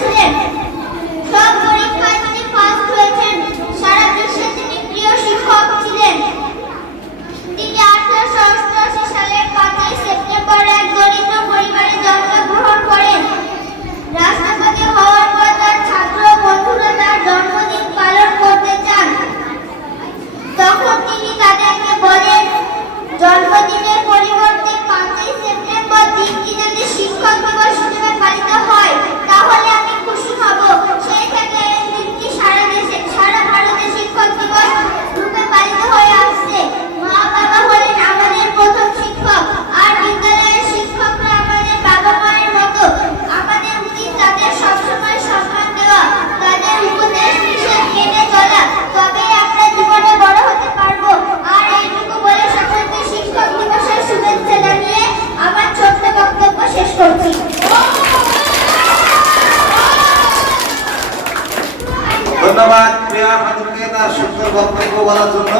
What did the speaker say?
ছিলেন। সব পরীক্ষায় তিনি ফার্স্ট হয়েছেন। সারা বিশ্বে তিনি প্রিয় শিক্ষক ছিলেন। তিনি 1888 সালের 5ই সেপ্টেম্বর এক দরিদ্র পরিবারে জন্মগ্রহণ করেন। রাষ্ট্রপতি হওয়ার পর তার ছাত্র বন্ধুরা তার জন্মদিন পালন করতে চান। তখন তিনি তাদেরকে বলেন, জন্মদিনের পরিবর্তে 5ই সেপ্টেম্বর দিনটি যদি শিক্ষক দিবস হিসেবে পালিত হয় তাহলে আমি খুশি হব। সেই থেকে এই দিনটি সারা ভারতে শিক্ষক দিবস রূপে পালিত হয়ে আসছে। মা বাবা হলেন আমাদের প্রথম শিক্ষক, আর বিদ্যালয়ের শিক্ষকরা আমাদের বাবা মায়ের মতো। আমাদের উচিত তাদের সবসময় সম্মান দেওয়া, তাদের উপদেশ নিষেধ মেনে চলা, তবেই আমরা জীবনে বড় হতে পারবো। আর এইটুকু বলে সকলকে শিক্ষক দিবসের শুভেচ্ছা জানিয়ে আমার ছোট্ট বক্তব্য শেষ করছি। ধন্যবাদ প্রিয়া ফাতেমাকে তার সুন্দর বক্তব্য বলার জন্য।